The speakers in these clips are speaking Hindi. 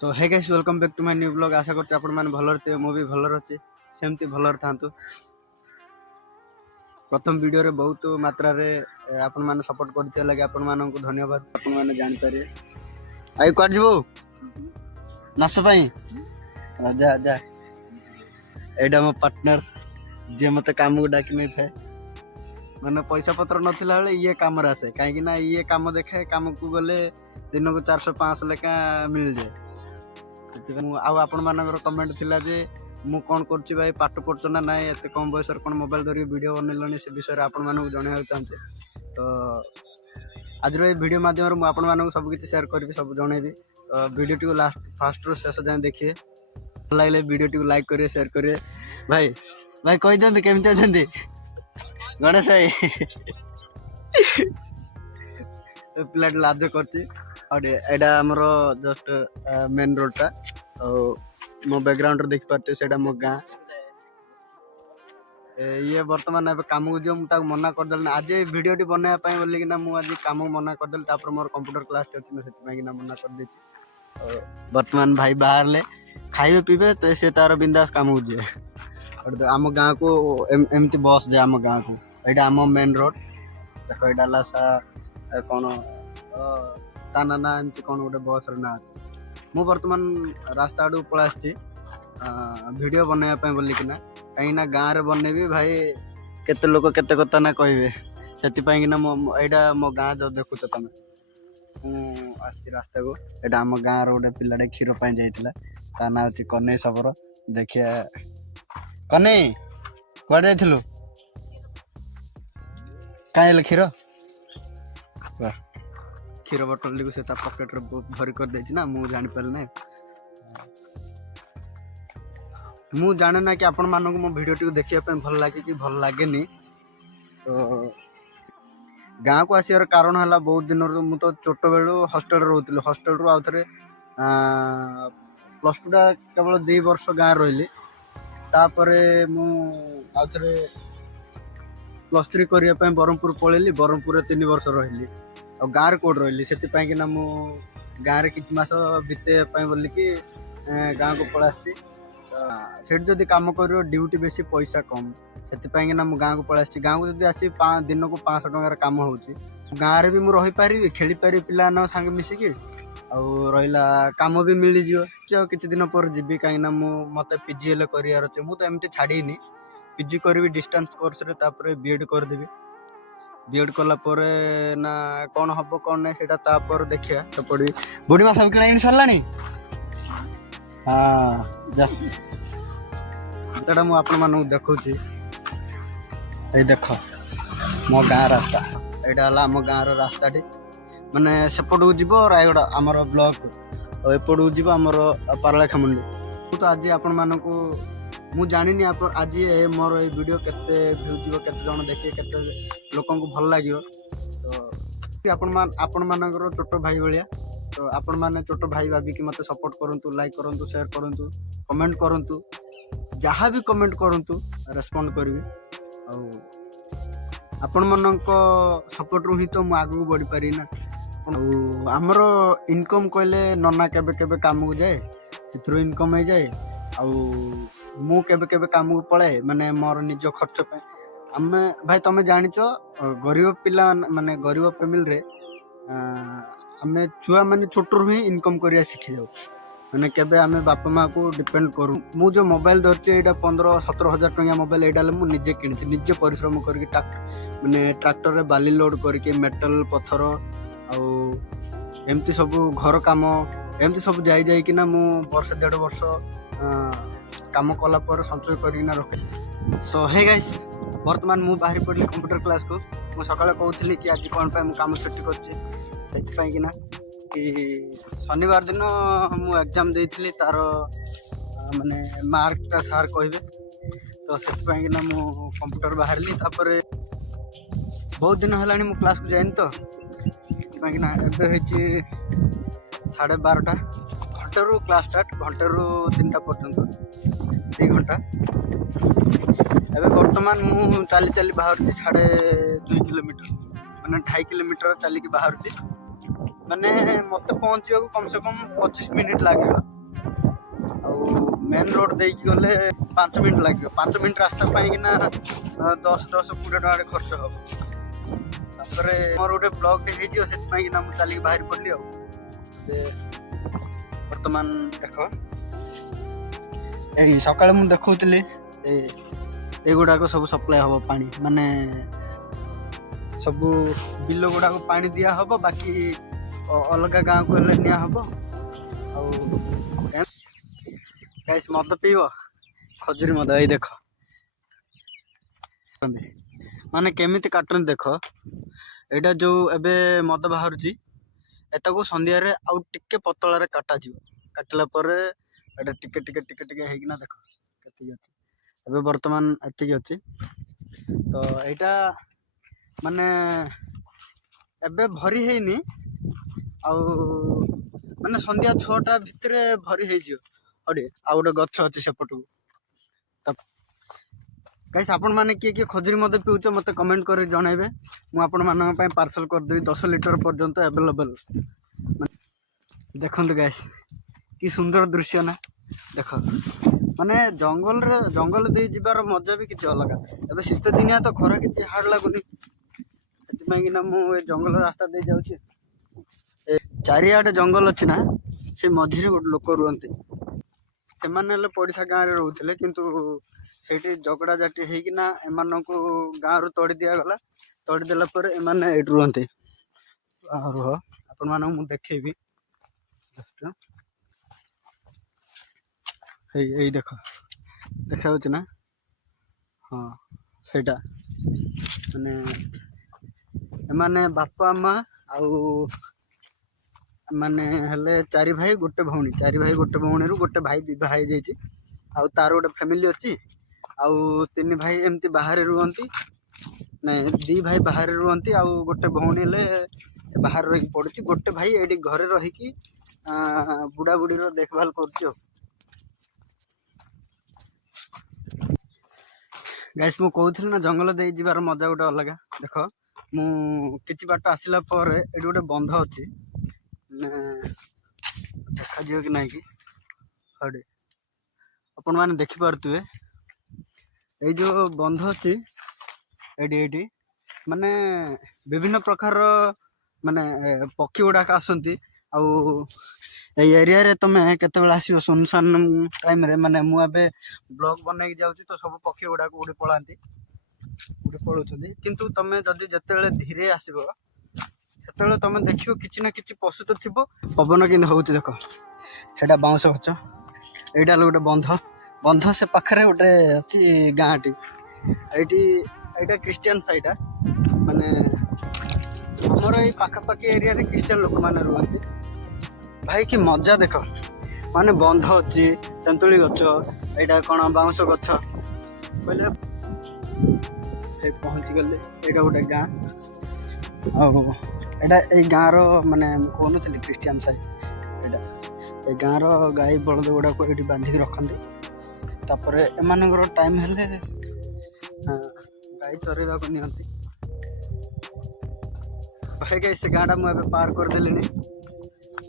So hey guys welcome back to my new blog. आशा करते आपण माने भलर थे मु भी भलर अछि सेमती भलर थांतु। प्रथम वीडियो रे बहुत मात्रा रे आपण माने सपोर्ट करथिया लागि आपण मानन को धन्यवाद। आपण माने जानि पारे आइ कर जबो नास पई जा जा एडा मो पार्टनर जे मते काम को डाकी नै थाए माने पैसा पत्र नथिला बेले ये काम रे आसे काहे कि ना ये काम देखे काम को गले दिन को 400-500 लेका मिल जाए। आपण मानकर कमेंट थिला जे मु कोन करछि भाई पाठ पढ़छ ना नाय एते कम बयस कोन मोबाइल धरि वीडियो बनैलनी से विषय रे आपण मानक जणाय चाहते। तो आज रो ए वीडियो माध्यम रे मु आपण मानक सब किछि शेयर करबी सब जणैबी। वीडियो टी लास्ट फास्ट रो शेष जाय देखिए भल लागले वीडियो टी लाइक करिए शेयर करिए। भाई भाई कहि दंते केमति अछंती गणेश भाई तो प्लेट लाज करछि और एडा हमरो जस्ट मेन रोड टा मो बैकग्राउंड देख पाते सेटा मो गाँ ये वर्तमान ए काम को दियो मुता मना कर देल आज वीडियो टी बनाया पई बोली कि ना मु आज काम मना कर देल तापर मोर कंप्यूटर क्लास अछि न सेति पई कि ना मना कर देछि। वर्तमान भाई बाहर ले खाइबे पीबे तो से तार बिंदास काम हो जे और आम गाँ को एमती बस जे आम गाँ को एटा आम मेन रोड देखो एटा लासा कोन ताना ना एमती कोन गोटे बस रे ना मु वर्तमान रास्ता आडू पळा आछि वीडियो बनाया पई बोली कि ना कहीं ना गाँ रे बने भी भाई केते लोक केते कथा ना कहबे सेति पई कि ना मो एडा मो गाँ जो देखु त तमे आछि रास्ता को एडा हम गाँ रो गोटे पिलाडे खीर पई जाइतिला ता ना अछि कन्है सबर देखिया कन्है कोड जाइथिलु काइल खीर वाह खीर बोतल को से ता पॉकेट रे भरी कर देछि ना मु जानि परल नै मु जाने ना कि आपण मानक मो वीडियो टी देखिया पे भल लागे कि भल लागे नी। तो गाँ को आसियार कारण हला बहुत दिन मु तो छोट बेलु हॉस्टल रहउतिलो हॉस्टल रु आउथरे प्लस 2 टा केवल 2 वर्ष गाँ रहिली तापरे मु आउथरे प्लस 3 करिया पे बरहमपुर पळेली बरहमपुर रे 3 वर्ष रहिली और गाँ रे कोड रहिली सेति पई कि ना मु गाँ रे किछ मास बिते पई बोली कि गाँ को पळा आछि सेठ जदि काम करियो ड्यूटी बेसी पैसा कम सेति पई कि ना मु गाँ को पळा आछि गाँ को जदि आसी दिन को 500 टका काम होउची गाँ रे भी मु रहि पारिबी खेली पारि पिला न संग मिसी कि आ रहिला काम भी मिली जियो किछ दिन पर जिबी काई ना मु मते पीजीएल करियार अछि मु तो एमते छाडीनी पीजी करबी डिस्टेंस कोर्स रे तापर बीएड कर देबी बीएड कला परे ना कोन हबो कोन नै सेटा तापर देखिया तो पड़ी बुढी मा सब किला इन सरलानी हां जा तडा मु आपण मानु देखौची ए देखो मो गाँ रास्ता एडा हला मो गाँ रो रास्ता टी माने सेपटू जीवो रायगड़ा आमर ब्लॉक और एपटू जीवो आमर पारलाखा मंडी। तो आज आपण मानकू मु जानिनी आपण आज मोर ए वीडियो केते व्यू जीवो केते जण देखि केते लोकन को भल लागियो। तो आपण मानकर छोटो भाई भलिया तो आपण माने छोटो भाई भाभी कि मते सपोर्ट करंतु लाइक करंतु शेयर करंतु कमेंट करंतु जहाँ भी कमेंट करंतु रेस्पोंड करबी और आपण मानक सपोर्ट रु ही तो मु आगु बढ़ी पारी ना। हमरो इनकम कहले नना केबे केबे काम को जाए इथरो इनकम हो जाए आउ मु केबे केबे काम को पळे माने मोर निज खर्च पे आमे भाई तमे जानिचो गरीब पिला माने गरीब फैमिली रे आमे छुआ माने छोट रु ही इनकम करिया सिखि जाउ माने केबे आमे बापा माँ को डिपेंड करू मु जो मोबाइल धरचे एटा 15-17 हजार टंका मोबाइल एटा ले मु निजे किनिछि निजे परिश्रम करके माने ट्रैक्टर रे बाली लोड करके मेटल पत्थर आउ एमती सब घर काम एमती सब जाई जाई कि ना मु वर्ष 1.5 वर्ष काम कला पर संचय करी ना रखे। सो हे गाइस वर्तमान मु बाहर पड़ली कंप्यूटर क्लास को मु सकाळे कहउथली कि आज कोन पे मु काम छुट्टी करछि सेति पई कि ना कि शनिवार दिन मु एग्जाम देइथली तार माने मार्क टा सार कहबे तो सेति पई कि ना मु कंप्यूटर बाहरली तापर बहुत दिन हलानी मु क्लास को जाइन तो पई कि ना एबे हेची 12:30 घंटे रु क्लास स्टार्ट घंटे रु 3टा पर्यंत 2 घंटा एबे वर्तमान मु चाली चाली बाहर छी 2.5 किलोमीटर माने 2.5 किलोमीटर चाली के बाहर छी ମାନେ ମତେ ପହଞ୍ଚିବାକୁ କମ ସେ କମ 25 ମିନିଟ୍ ଲାଗିବ। ଆଉ ମେନ୍ ରୋଡ୍ ଦେଇକି ଗଲେ 5 ମିନିଟ୍ ଲାଗିବ। 5 ମିନିଟ୍ ରାସ୍ତା ପାଇଁକିନା 10-20 ଟଙ୍କାରେ ଖର୍ଚ୍ଚ ହବ। ତାପରେ ମୋର ଗୋଟେ ବ୍ଲଗ୍ଟେ ହେଇଯିବ, ସେଥିପାଇଁକିନା ମୁଁ ଚାଲିକି ବାହାରି ପଡ଼ିଲି। ଆଉ ବର୍ତ୍ତମାନ ଦେଖ, ଏଇ ସକାଳେ ମୁଁ ଦେଖଉଥିଲି ଏଗୁଡ଼ାକ ସବୁ ସପ୍ଲାଏ ହବ ପାଣି, ମାନେ ସବୁ ବିଲ ଗୁଡ଼ାକୁ ପାଣି ଦିଆହବ, ବାକି ଅଲଗା ଗାଁକୁ ହେଲେ ନିଆହବ। ଆଉ ଗାଇସ୍ ମଦ ପିଇବ, ଖଜୁରୀ ମଦ। ଏଇ ଦେଖ ମାନେ କେମିତି କାଟନ୍ତି ଦେଖ। ଏଇଟା ଯୋଉ ଏବେ ମଦ ବାହାରୁଛି, ଏଟାକୁ ସନ୍ଧ୍ୟାରେ ଆଉ ଟିକେ ପତଳାରେ କାଟାଯିବ। କାଟିଲା ପରେ ଏଇଟା ଟିକେ ଟିକେ ଟିକେ ଟିକେ ହେଇକିନା ଦେଖ କେତିକି ଅଛି। ଏବେ ବର୍ତ୍ତମାନ ଏତିକି ଅଛି। ତ ଏଇଟା ମାନେ ଏବେ ଭରି ହେଇନି, ଆଉ ମାନେ ସନ୍ଧ୍ୟା 6ଟା ଭିତରେ ଭରି ହେଇଯିବ। ଆଉ ଗୋଟେ ଗଛ ଅଛି ସେପଟକୁ। ଗାଇସ୍ ଆପଣ ମାନେ କିଏ କିଏ ଖଜୁରୀ ମଦ ପିଉଛ ମତେ କମେଣ୍ଟ କରି ଜଣାଇବେ। ମୁଁ ଆପଣମାନଙ୍କ ପାଇଁ ପାର୍ସଲ କରିଦେବି 10 ଲିଟର ପର୍ଯ୍ୟନ୍ତ ଆଭେଲେବଲ୍। ଦେଖନ୍ତୁ ଗାଇସ୍ କି ସୁନ୍ଦର ଦୃଶ୍ୟ ନା। ଦେଖ ମାନେ ଜଙ୍ଗଲ ଦେଇ ଯିବାର ମଜା ବି କିଛି ଅଲଗା। ଏବେ ଶୀତ ଦିନିଆ ତ ଖରା କିଛି ହାର୍ଡ ଲାଗୁନି, ସେଥିପାଇଁ କିନା ମୁଁ ଏ ଜଙ୍ଗଲ ରାସ୍ତା ଦେଇ ଯାଉଛି। ଚାରିଆଡେ ଜଙ୍ଗଲ ଅଛି ନା, ସେ ମଝିରେ ଗୋଟେ ଲୋକ ରୁହନ୍ତି। ସେମାନେ ହେଲେ ପଡିଶା ଗାଁରେ ରହୁଥିଲେ, କିନ୍ତୁ ସେଇଠି ଝଗଡ଼ା ଝାଟି ହେଇକିନା ଏମାନଙ୍କୁ ଗାଁରୁ ତଡ଼ି ଦିଆଗଲା। ତଡ଼ି ଦେଲା ପରେ ଏମାନେ ଏଇଠି ରୁହନ୍ତି। ରୁହ ଆପଣମାନଙ୍କୁ ମୁଁ ଦେଖେଇବି। ଏଇ ଦେଖ, ଦେଖାଯାଉଛି ନା? ହଁ ସେଇଟା ମାନେ ଏମାନେ ବାପା ମା ଆଉ ମାନେ ହେଲେ 4 ଭାଇ 1 ଭଉଣୀ। 4 ଭାଇ 1 ଭଉଣୀରୁ ଗୋଟେ ଭାଇ ବିବାହ ହେଇଯାଇଛି, ଆଉ ତାର ଗୋଟେ ଫ୍ୟାମିଲି ଅଛି। ଆଉ 3 ଭାଇ ଏମିତି ବାହାରେ ରୁହନ୍ତି। ନାଇଁ 2 ଭାଇ ବାହାରେ ରୁହନ୍ତି, ଆଉ ଗୋଟେ ଭଉଣୀ ହେଲେ ବାହାରେ ରହିକି ପଡୁଛି। ଗୋଟେ ଭାଇ ଏଇଠି ଘରେ ରହିକି ବୁଢା ବୁଢୀର ଦେଖଭାଲ କରୁଛି। ଆଉ ଗାଇସ୍ ମୁଁ କହୁଥିଲି ନା, ଜଙ୍ଗଲ ଦେଇ ଯିବାର ମଜା ଗୋଟେ ଅଲଗା। ଦେଖ ମୁଁ କିଛି ବାଟ ଆସିଲା ପରେ ଏଠି ଗୋଟେ ବନ୍ଧ ଅଛି, ଦେଖାଯିବ କି ନାଇଁ କି ଆପଣ ମାନେ ଦେଖିପାରୁଥିବେ। ଏଇ ଯୋଉ ବନ୍ଧ ଅଛି ଏଇଠି ମାନେ ବିଭିନ୍ନ ପ୍ରକାରର ମାନେ ପକ୍ଷୀ ଗୁଡାକ ଆସନ୍ତି। ଆଉ ଏଇ ଏରିଆରେ ତମେ କେତେବେଳେ ଆସିବ ସୁନସାନ ଟାଇମରେ, ମାନେ ମୁଁ ଏବେ ବ୍ଲଗ ବନେଇକି ଯାଉଛି ତ ସବୁ ପକ୍ଷୀ ଗୁଡାକ ଉଡି ପଳାଉଛନ୍ତି। କିନ୍ତୁ ତମେ ଯଦି ଯେତେବେଳେ ଧୀରେ ଆସିବ, ସେତେବେଳେ ତମେ ଦେଖିବ କିଛି ନା କିଛି ପଶୁ ତ ଥିବ। ପବନ କେମିତି ହଉଛି ଦେଖ। ସେଇଟା ବାଉଁଶ ଗଛ, ଏଇଟା ହେଲେ ଗୋଟେ ବନ୍ଧ ସେ ପାଖରେ ଗୋଟେ ଅଛି ଗାଁଟି। ଏଇଟା ଖ୍ରୀଷ୍ଟିଆନ ସାଇଟା, ମାନେ ଆମର ଏଇ ପାଖାପାଖି ଏରିଆରେ ଖ୍ରୀଷ୍ଟିଆନ ଲୋକମାନେ ରୁହନ୍ତି। ଭାଇ କି ମଜା ଦେଖ, ମାନେ ବନ୍ଧ ଅଛି, ତେନ୍ତୁଳି ଗଛ, ଏଇଟା କଣ ବାଉଁଶ ଗଛ କହିଲେ। ପହଞ୍ଚିଗଲେ, ଏଇଟା ଗୋଟେ ଗାଁ। ଆଉ ଏଇଟା ଏଇ ଗାଁର ମାନେ ମୁଁ କହୁନଥିଲି ଖ୍ରୀଷ୍ଟିଆନ ସାଇ। ଏ ଗାଁର ଗାଈ ବଳଦ ଗୁଡାକୁ ଏଇଠି ବାନ୍ଧିକି ରଖନ୍ତି। ତାପରେ ଏମାନଙ୍କର ଟାଇମ ହେଲେ ଗାଈ ଚରେଇବାକୁ ନିଅନ୍ତି। ସେ ଗାଁଟା ମୁଁ ଏବେ ପାର କରିଦେଲିଣି।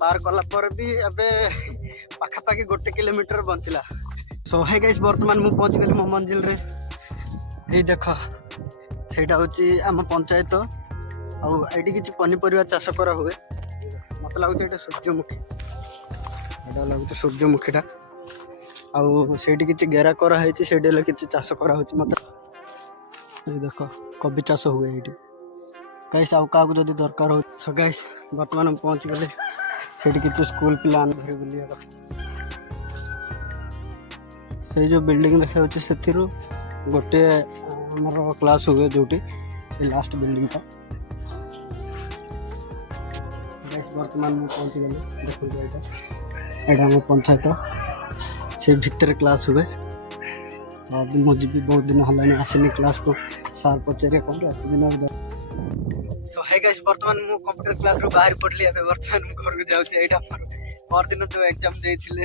ପାର କଲା ପରେ ବି ଏବେ ପାଖାପାଖି 1 କିଲୋମିଟର ବଞ୍ଚିଲା। ଗାଇସ୍ ବର୍ତ୍ତମାନ ମୁଁ ପହଞ୍ଚିଗଲି ମୋ ମଞ୍ଜିଲରେ। ଏଇ ଦେଖ, ସେଇଟା ହଉଛି ଆମ ପଞ୍ଚାୟତ। ଆଉ ଏଇଠି କିଛି ପନିପରିବା ଚାଷ କରା ହୁଏ। ମତେ ଲାଗୁଛି ଏଇଟା ସୂର୍ଯ୍ୟମୁଖୀଟା। ଆଉ ସେଇଠି କିଛି ଘେରା କରାହେଇଛି, ସେଇଠି ହେଲେ କିଛି ଚାଷ କରାହଉଛି। ମତେ ଏଇ ଦେଖ କୋବି ଚାଷ ହୁଏ ଏଇଠି। ଗାଇସ୍ ଆଉ କାହାକୁ ଯଦି ଦରକାର ହଉଛି, ଗାଇସ୍ ବର୍ତ୍ତମାନ ମୁଁ ପହଞ୍ଚିଗଲି। ସେଇଠି କିଛି ସ୍କୁଲ ପିଲା ଧରି ବୁଲିବାର, ସେଇ ଯୋଉ ବିଲ୍ଡିଂ ଦେଖାଯାଉଛି ସେଥିରୁ ଗୋଟେ ଆମର କ୍ଲାସ ହୁଏ, ଯୋଉଠି ସେଇ ଲାଷ୍ଟ ବିଲ୍ଡିଂଟା। ବର୍ତ୍ତମାନ ମୁଁ ପହଞ୍ଚିଗଲି। ଦେଖନ୍ତୁ ଏଇଟା ଆମ ପଞ୍ଚାୟତ, ସେ ଭିତରେ କ୍ଲାସ ହୁଏ। ମୁଁ ଯିବି, ବହୁତ ଦିନ ହେଲାଣି ଆସିନି କ୍ଲାସକୁ। ସାର୍ ପଚାରିବେ କ'ଣ ଏତେ ଦିନ। ବର୍ତ୍ତମାନ ମୁଁ କମ୍ପ୍ୟୁଟର କ୍ଲାସରୁ ବାହାରି ପଡ଼ିଲି। ଏବେ ବର୍ତ୍ତମାନ ମୁଁ ଘରକୁ ଯାଉଛି। ଏଇଟା ପରଦିନ ଯୋଉ ଏକ୍ଜାମ ଦେଇଥିଲେ,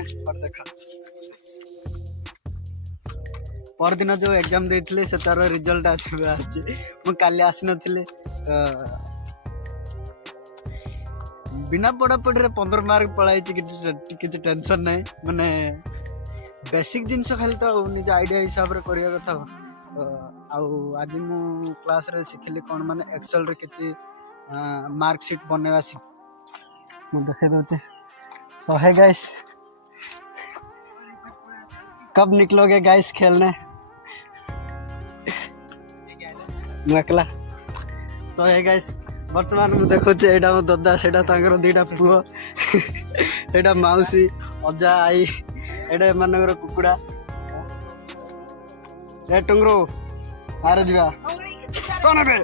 ପରଦିନ ଯୋଉ ଏକ୍ଜାମ ଦେଇଥିଲେ ସେ ତାର ରେଜଲ୍ଟ ଆସିଛି। ମୁଁ କାଲି ଆସିନଥିଲି, बिना पढ़ापढ़ी 15 मार्क पढ़ाई किसी टेंशन नहीं माने बेसिक जिनस खाली तो निज आइडिया हिसाब से करवा कथा आज मु क्लास रे शिखिली कौन माने एक्सेल रे किसी मार्कशीट बनवा मु देखे दे सो है गाइस कब निकलोगे गाइस खेलने मुला सो है गाइस बर्तमान मुझे देखुचे एटा मो दादा सेटा तांकर दीटा पुओ एटा माउसी अजा आई एटा मानकर कुकुड़ा ए टंगरो आरे जीवा कोन बे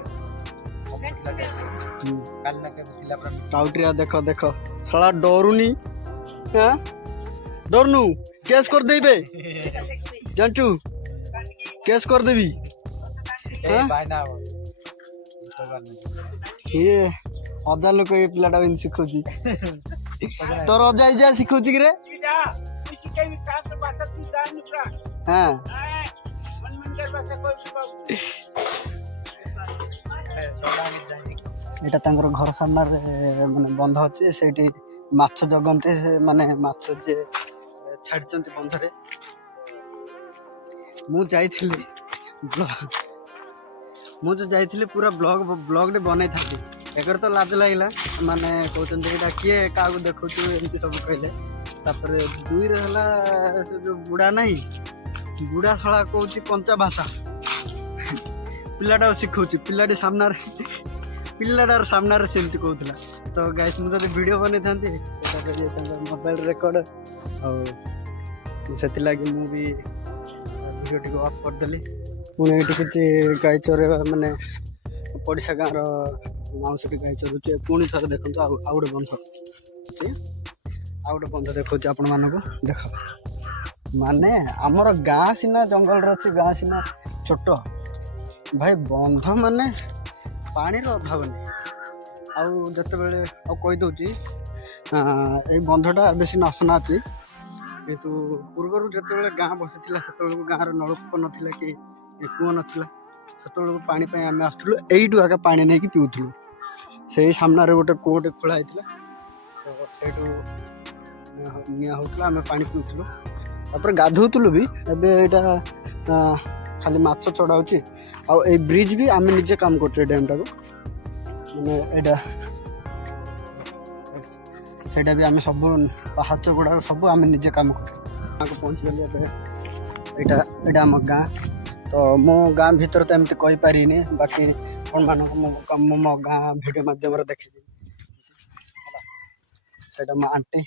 टाउटरिया देखो देखो साला डरुनी हां डरनु केस कर देबे जानचू केस कर देबी हां भाई ना ये अजा लोक ये पिलाटा भी शिखुची तोर अजा इजा शिखुची रे हाँ एटा तांकर घर सामना माने बंध अच्छे से माछ जगंते माने माछ जे छाड़चंती बंधरे मु जाइथिली मु जो जाइथिली पूरा ब्लॉग डे बनै थाकी एकर तो लाज लागला माने कहउछन एटा किए कागु देखौछु एमती सब कहले तापर दुई रहला से जो बुढ़ा नहीं बुढ़ा सळा कहउछि पंचा भाषा पिलाटा शिखौछि पिलाटे पिलाटार सामना रे सेमती कहउतला तो गाइस मु तो वीडियो बनै थांती एटा जे मोबाइल रिकॉर्ड आ सेति लागि मु भी वीडियो टिको ऑफ कर देली पुणे ये किसी गाय चरेवा माने पड़शा गाँव माउसी गाय चरुचे पुणी थे देखो आउ गोटे बंध आउ गोटे बंध देखा आपण मानक देख माने आमर गाँ सीना जंगल अच्छे गाँ सीना छोट भाई बंध माने पानी अभाव नहीं आउ जिते कहीदे ये बंधटा बेसी नसना अच्छी कितु पूर्वर जिते गाँ बसी से गाँव नलकूप नाला कि कूह नाला से पानी आम आसलु यू आगे पा नहीं पीऊलु से सामने गोटे कूटे खोला होता तो से निआ आम पा पीऊलु तापर गाधोलु भी एटा खाली माछ चढ़ाऊ आ ब्रिज भी आम निजे काम कर डैम टाक मैंने सेटा भी आम सब पाहाच गुड़ा सब आम निजे काम कर पहुँची गली एटा आम गाँ तो मो गाँ भीतर तो एमती कही पारि बाकी कौन मानक मो गाँ वीडियो माध्यम देखी सेटा मो आंटी